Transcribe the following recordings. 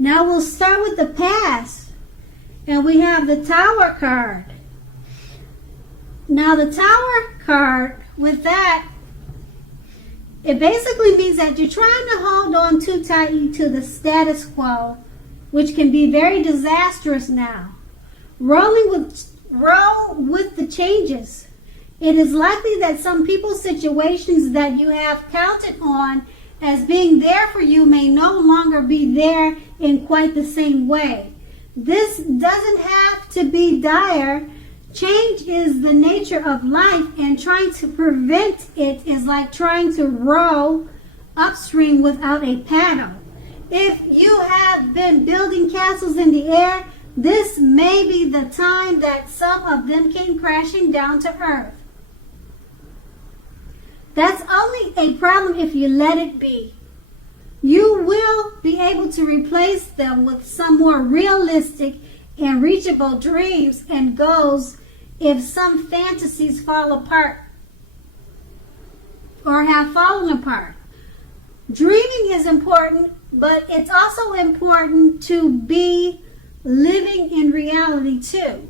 Now we'll start with the past. And we have the Tower card. Now the Tower card, with that, it basically means that you're trying to hold on too tightly to the status quo, which can be very disastrous now. Roll with the changes. It is likely that some people's situations that you have counted on as being there for you may no longer be there in quite the same way. This doesn't have to be dire. Change is the nature of life, and trying to prevent it is like trying to row upstream without a paddle. If you have been building castles in the air, this may be the time that some of them came crashing down to earth. That's only a problem if you let it be. You will be able to replace them with some more realistic and reachable dreams and goals if some fantasies fall apart or have fallen apart. Dreaming is important, but it's also important to be living in reality too.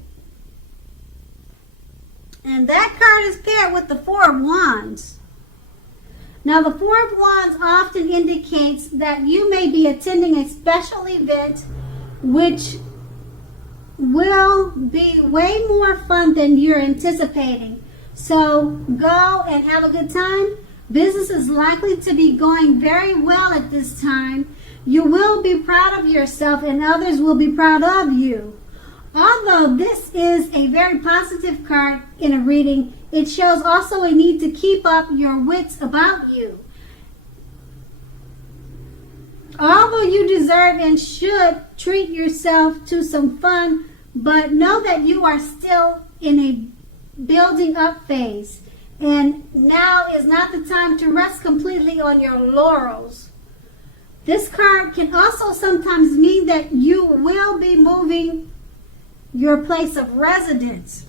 And that card is paired with the Four of Wands. Now the Four of Wands often indicates that you may be attending a special event which will be way more fun than you're anticipating. So go and have a good time. Business is likely to be going very well at this time. You will be proud of yourself and others will be proud of you. Although this is a very positive card in a reading, it shows also a need to keep up your wits about you. Although you deserve and should treat yourself to some fun, but know that you are still in a building up phase. And now is not the time to rest completely on your laurels. This card can also sometimes mean that you will be moving your place of residence.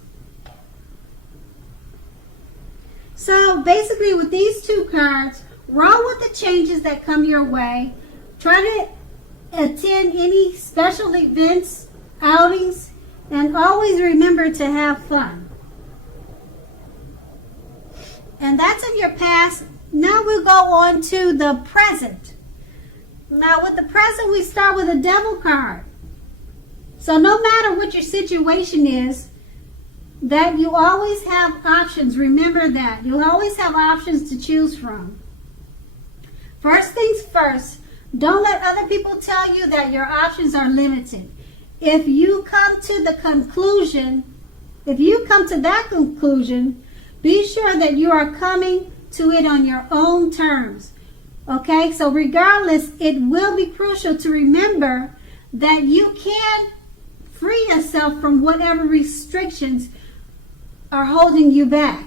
So basically with these two cards, roll with the changes that come your way. Try to attend any special events, outings, and always remember to have fun. And that's in your past. Now we'll go on to the present. Now with the present, we start with a Devil card. So no matter what your situation is, that you always have options. Remember that. You always have options to choose from. First things first, don't let other people tell you that your options are limited. If you come to that conclusion, be sure that you are coming to it on your own terms. Okay, so regardless, it will be crucial to remember that you can free yourself from whatever restrictions are holding you back.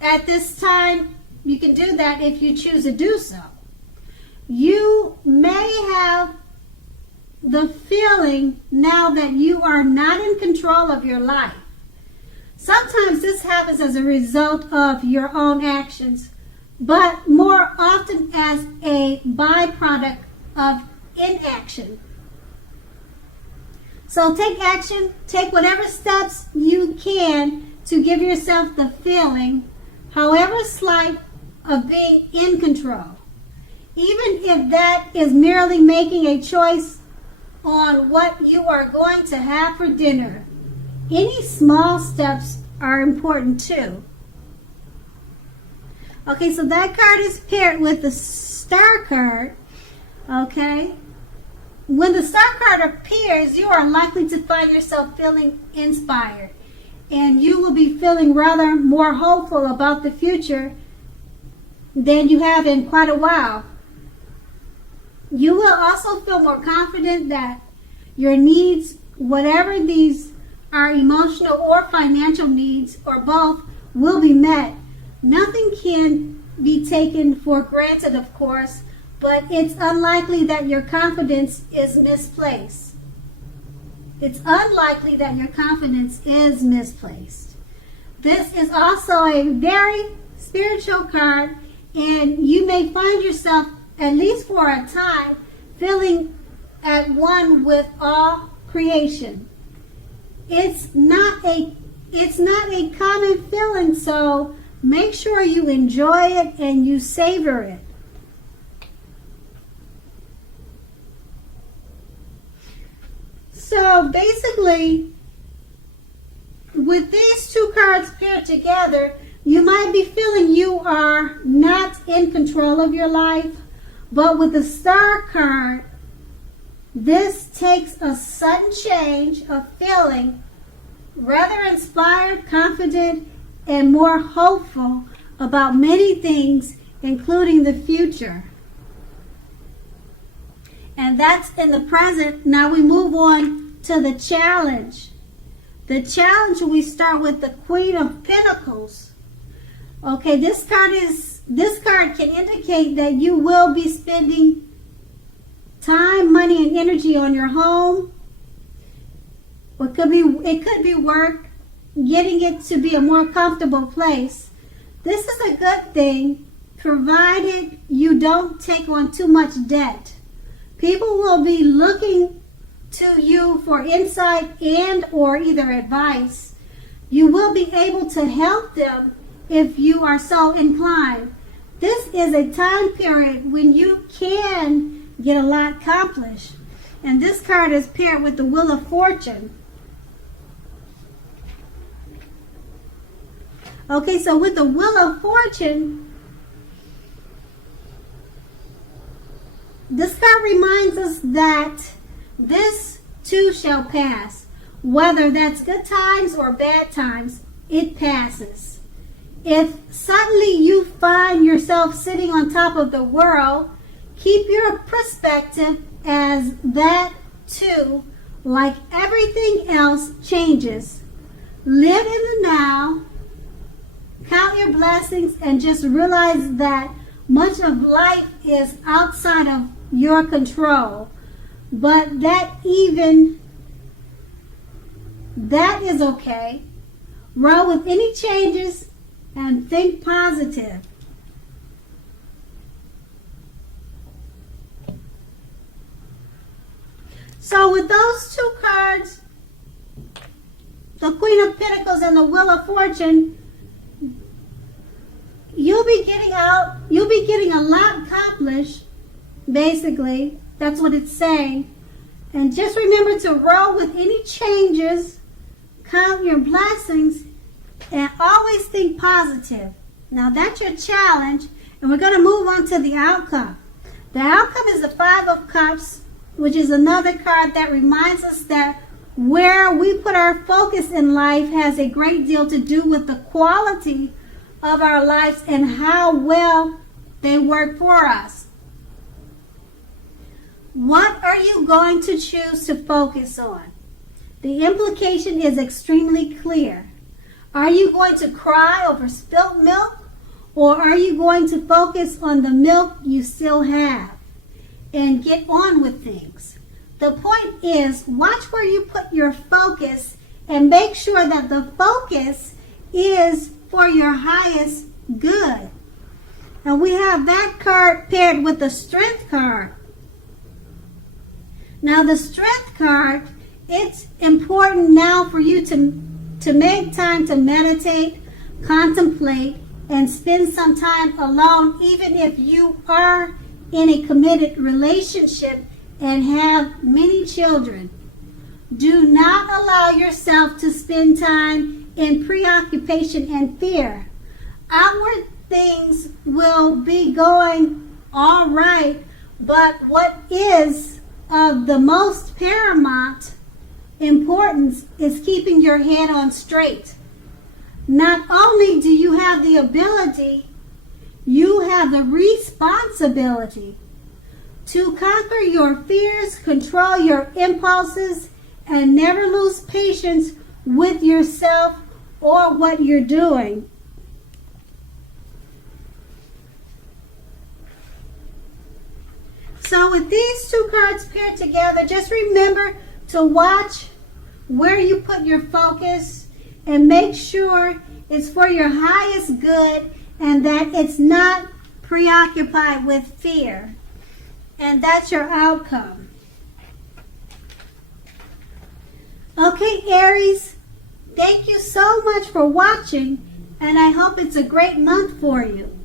At this time, you can do that if you choose to do so. You may have the feeling now that you are not in control of your life. Sometimes this happens as a result of your own actions, but more often as a byproduct of inaction. So take action, take whatever steps you can to give yourself the feeling, however slight, of being in control. Even if that is merely making a choice on what you are going to have for dinner. Any small steps are important too. Okay, so that card is paired with the Star card. Okay. When the Star card appears, you are likely to find yourself feeling inspired. And you will be feeling rather more hopeful about the future than you have in quite a while. You will also feel more confident that your needs, whatever these are, emotional or financial needs, or both, will be met. Nothing can be taken for granted, of course, but it's unlikely that your confidence is misplaced. It's unlikely that your confidence is misplaced. This is also a very spiritual card, and you may find yourself, at least for a time, feeling at one with all creation. It's not a common feeling, so make sure you enjoy it and you savor it. So basically, with these two cards paired together, you might be feeling you are not in control of your life, but with the Star card, this takes a sudden change of feeling rather inspired, confident, and more hopeful about many things, including the future. And that's in the present. Now we move on to the challenge. The challenge, we start with the Queen of Pentacles. Okay, this card can indicate that you will be spending time, money, and energy on your home. It could be work, getting it to be a more comfortable place. This is a good thing, provided you don't take on too much debt. People will be looking to you for insight and or either advice. You will be able to help them if you are so inclined. This is a time period when you can get a lot accomplished. And this card is paired with the Wheel of Fortune. Okay, so with the Wheel of Fortune, this card reminds us that this too shall pass. Whether that's good times or bad times, it passes. If suddenly you find yourself sitting on top of the world, keep your perspective as that too, like everything else, changes. Live in the now, count your blessings, and just realize that much of life is outside of your control. But that is okay. Roll with any changes and think positive. So with those two cards, the Queen of Pentacles and the Wheel of Fortune, you'll be getting a lot accomplished, basically. That's what it's saying. And just remember to roll with any changes, count your blessings, and always think positive. Now that's your challenge, and we're going to move on to the outcome. The outcome is the Five of Cups, which is another card that reminds us that where we put our focus in life has a great deal to do with the quality of our lives and how well they work for us. What are you going to choose to focus on? The implication is extremely clear. Are you going to cry over spilt milk, or are you going to focus on the milk you still have and get on with things? The point is, watch where you put your focus and make sure that the focus is for your highest good. And we have that card paired with the Strength card. Now the Strength card, it's important now for you to make time to meditate, contemplate, and spend some time alone, even if you are in a committed relationship and have many children. Do not allow yourself to spend time in preoccupation and fear. Outward things will be going all right, but what is of the most paramount importance is keeping your head on straight. Not only do you have the ability, you have the responsibility to conquer your fears, control your impulses, and never lose patience with yourself or what you're doing. So with these two cards paired together, just remember to watch where you put your focus and make sure it's for your highest good and that it's not preoccupied with fear. And that's your outcome. Okay, Aries, thank you so much for watching, and I hope it's a great month for you.